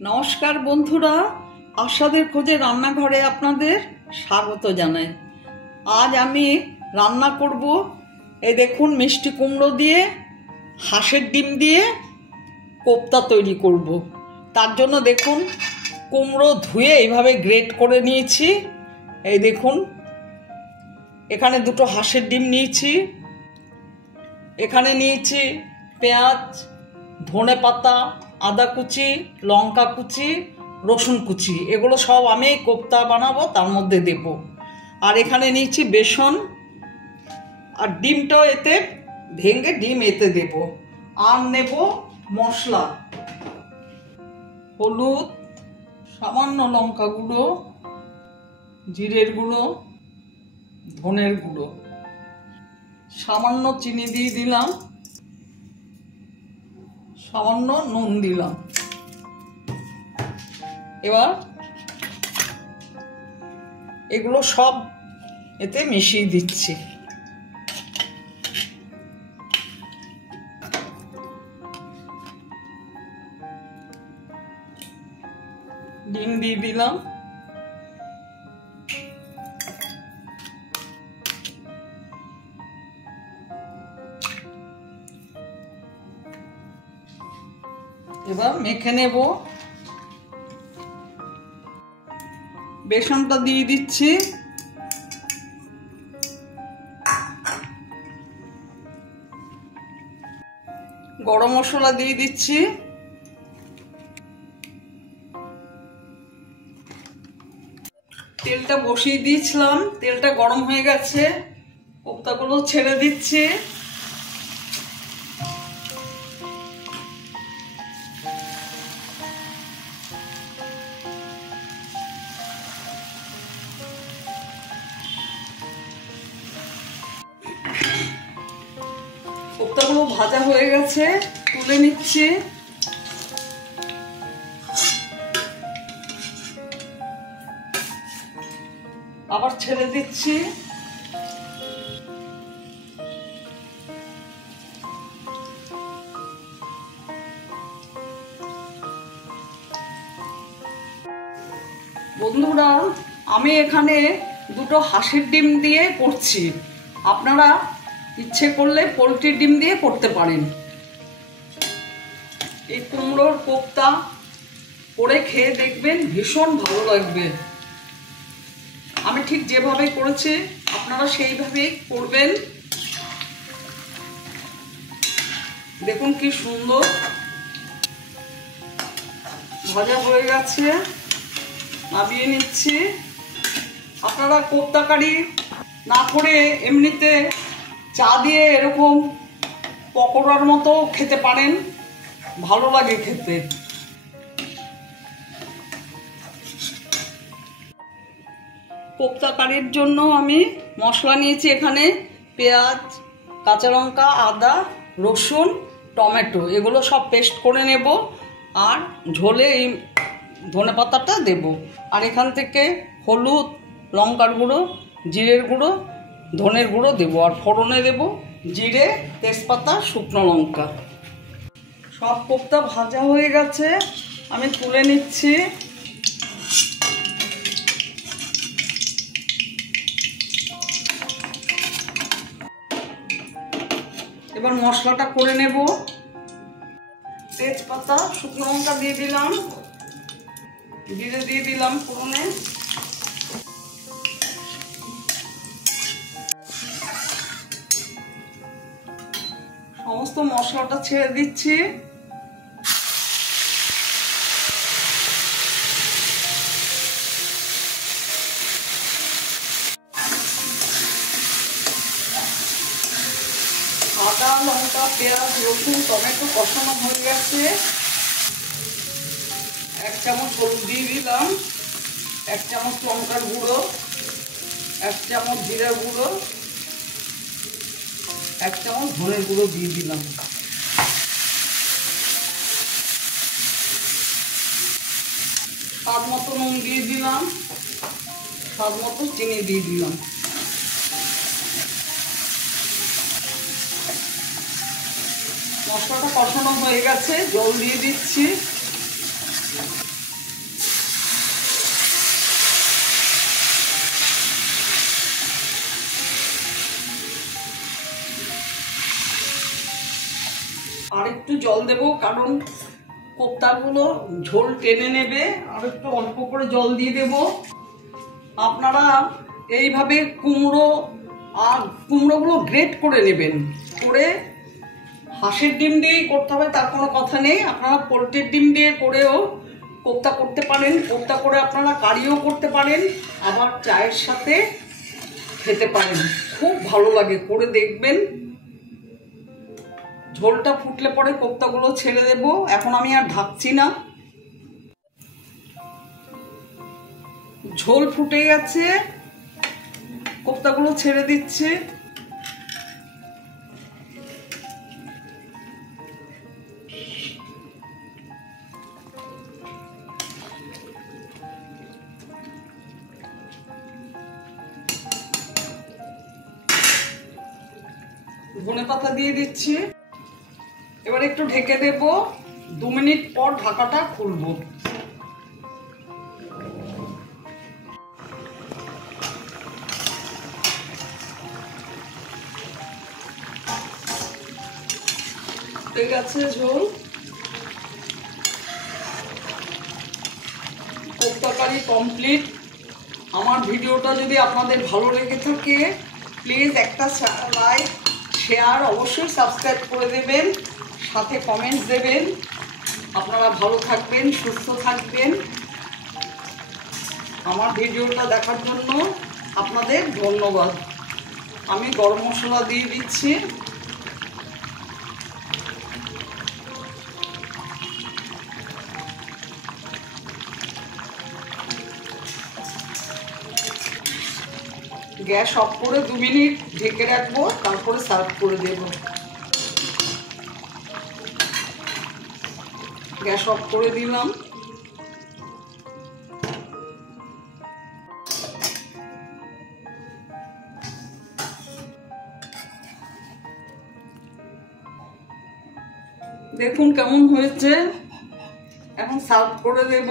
নমস্কার বন্ধুরা, আশাদের খোঁজে রান্নাঘরে আপনাদের স্বাগত জানাই। আজ আমি রান্না করব, এই দেখুন, মিষ্টি কুমড়ো দিয়ে হাঁসের ডিম দিয়ে কোপ্তা তৈরি করব। তার জন্য দেখুন, কুমড়ো ধুয়ে এইভাবে গ্রেট করে নিয়েছি। এই দেখুন, এখানে দুটো হাঁসের ডিম নিয়েছি, এখানে নিয়েছি পেঁয়াজ, ধনে পাতা, আদা কুচি, লঙ্কা কুচি, রসুন কুচি। এগুলো সব আমি কোপ্তা বানাবো, তার মধ্যে দেব। আর এখানে নিয়েছি বেসন, আর ডিমটাও এতে ভেঙে ডিম এতে দেব। আর নেব মশলা, হলুদ, সামান্য লঙ্কা গুঁড়ো, জিরের গুঁড়ো, ধনের গুঁড়ো, সামান্য চিনি দিয়ে দিলাম, সামান্য নুন দিলাম। এবার এগুলো সব এতে মিশিয়ে দিচ্ছি। ডিম দিয়ে দিলাম, এবার মেখে নেব। বেসনটা দিয়ে দিচ্ছি, গরম মশলা দিয়ে দিচ্ছি, তেলটা বসিয়ে দিয়েছিলাম, তেলটা গরম হয়ে গেছে, কোপ্তাগুলো ছেড়ে দিচ্ছি। কোপ্তাগুলো ভাজা হয়ে গেছে, তুলে নিচ্ছি। আবার ছেড়ে দিচ্ছি। বন্ধুরা, আমি এখানে দুটো হাঁসের ডিম দিয়ে করছি। আপনারা ইচ্ছে করলে পোলট্রির ডিম দিয়ে করতে পারেন। এই কুমড়োর কোপ্তা করে খেয়ে দেখবেন, ভীষণ ভালো লাগবে। আমি ঠিক যেভাবে করেছি আপনারা সেইভাবেই করবেন। দেখুন কি সুন্দর ভাজা হয়ে গেছে, নামিয়ে নিচ্ছি। আপনারা কোপ্তা কারি না করে এমনিতে চা দিয়ে এরকম পকোড়ার মতো খেতে পারেন, ভালো লাগে খেতে। কোপ্তা কারির জন্য আমি মশলা নিয়েছি, এখানে পেঁয়াজ, কাঁচা লঙ্কা, আদা, রসুন, টমেটো, এগুলো সব পেস্ট করে নেব। আর ঝোলে এই ধনে পাতাটা দেব। আর এখান থেকে হলুদ, লঙ্কার গুঁড়ো, জিরের গুঁড়ো, ধনের গুঁড়ো দেব। আর ফোড়নে দেব জিরে, তেজপাতা, শুকনো লঙ্কা। সব কোপ্তা ভাজা হয়ে গেছে, আমি তুলে নিচ্ছি। এবার মশলাটা করে নেব। তেজপাতা, শুকনো লঙ্কা দিয়ে দিলাম, জিরে দিয়ে দিলাম ফোড়নে, সমস্ত মশলাটা ছেড়ে দিচ্ছি। আদা, লঙ্কা, পেঁয়াজ, রসুন, টমেটো কষানো হয়ে গেছে। 1 চামচ হলুদ দিয়ে দিলাম, 1 চামচ লঙ্কার গুঁড়ো, 1 চামচ জিরার গুঁড়ো, 1 চামচ ধনের গুঁড়ো দিয়ে দিলাম। স্বাদ মতো নুন দিয়ে দিলাম, স্বাদ মতো চিনি দিয়ে দিলাম। মশলাটা কষানো হয়ে গেছে, জল দিয়ে দিচ্ছি। জল দেব, কারণ কোপ্তাগুলো ঝোল টেনে নেবে। আর একটু অল্প করে জল দিয়ে দেব। আপনারা এইভাবে কুমড়োগুলো গ্রেট করে নেবেন, করে হাঁসের ডিম দিয়েই করতে হবে তার কোনো কথা নেই। আপনারা পোলট্রির ডিম দিয়ে করেও কোপ্তা করতে পারেন। কোপ্তা করে আপনারা কারিও করতে পারেন, আবার চায়ের সাথে খেতে পারেন, খুব ভালো লাগে, করে দেখবেন। ঝোলটা ফুটলে পরে কোপ্তাগুলো ছেড়ে দেব। এখন আমি আর ঢাকছি না। ঝোল ফুটে গেছে, কোপ্তাগুলো ছেড়ে দিচ্ছে। ধনেপাতা দিয়ে দিচ্ছি। এবার একটু ঢেকে দেব, 2 মিনিট পর ঢাকাটা খুলবো। ঠিক আছে, ঝোল কোপ্তা কারি কমপ্লিট। আমার ভিডিওটা যদি আপনাদের ভালো লেগে থাকে, প্লিজ একটা লাইক, শেয়ার, অবশ্যই সাবস্ক্রাইব করে দেবেন, সাথে কমেন্টস দেবেন। আপনারা ভালো থাকবেন, সুস্থ থাকবেন। আমার ভিডিওটা দেখার জন্য আপনাদের ধন্যবাদ। আমি গরম মশলা দিয়ে দিচ্ছি। গ্যাস অফ করে 2 মিনিট ঢেকে রাখবো, তারপরে সার্ভ করে দেব। গ্যাস অফ করে দিলাম। দেখুন কেমন হয়েছে। এখন সার্ভ করে দেব।